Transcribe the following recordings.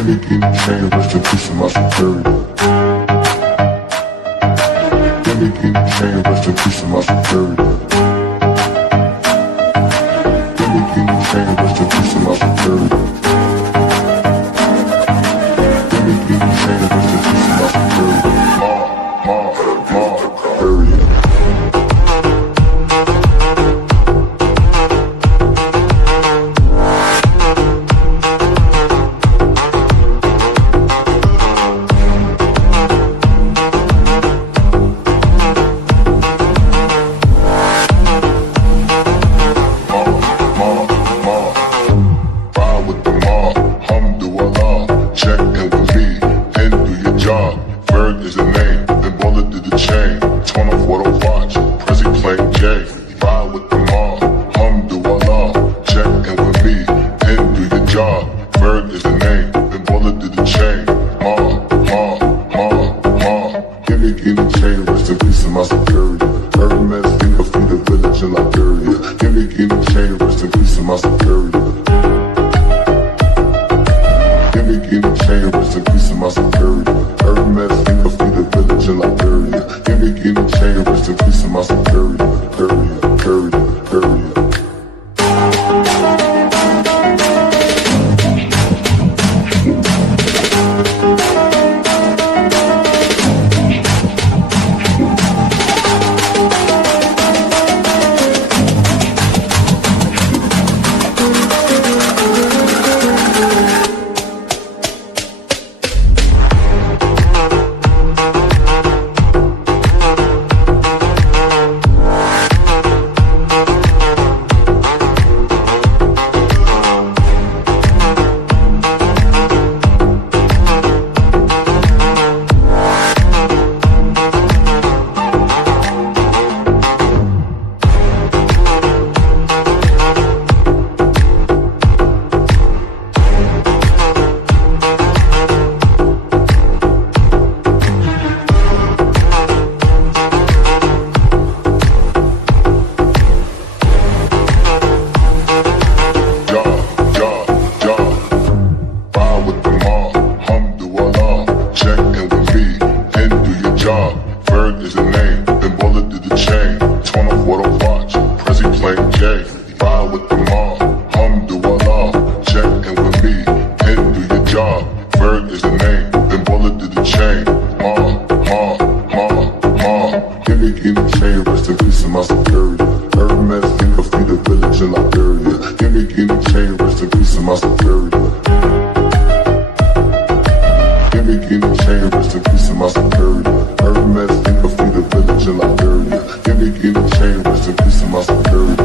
Give me the chain, rest in peace of my superior. Give me the chain, rest in peace of my superior. Give me the chain, rest in peace of my superior. Give me the chain, rest in peace of my superior. Superior. Is the name, then bullet did the chain. Torn off what I watch, Prezi playing J. Ride with the mob, Alhamdulillah. Check in with me, and do your job. Bird is the name, then bullet did the chain. Give me the chain, rest in peace of my superior. Hermes, think of the village in Liberia. Give me the chain, rest in peace of my superior. Give me the chain, rest in peace of my superior. Hermes, think of the village in Liberia. Give me the chain, rest in peace of my superior. Bird is the name, then bullet did the chain. Torn off what I watch, Prezi playing J. Ride with the mob, Alhamdulillah. Check in with me, and do your job. Bird is the name, then bullet did the chain. Give me the chain, rest in peace of my superior. Hermes, think of the village in Liberia. Give me the chain, rest in peace of my superior. Give me the chain, rest in peace of my superior. Hermes, think of the village in Liberia. Give me the chain, rest in peace of my superior.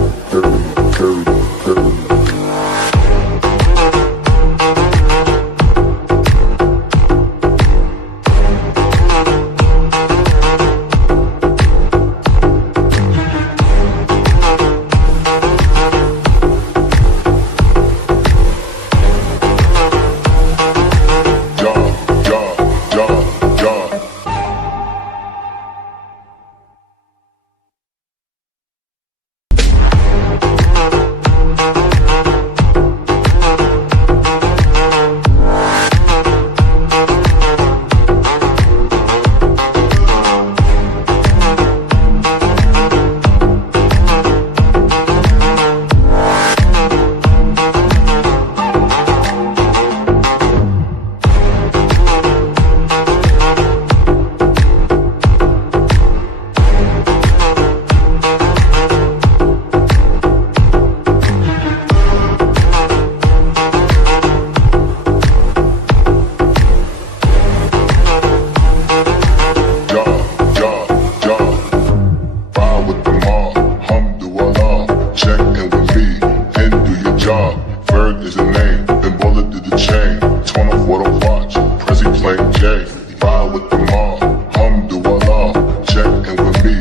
Bird is the name, then bullet did the chain. Torn off what I watch, Prezi playing J. Ride with the mob, Alhamdulillah. Check in with me,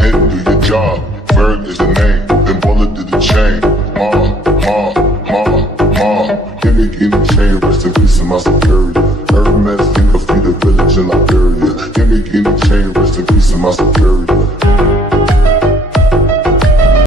and do your job. Bird is the name, then bullet did the chain. Give me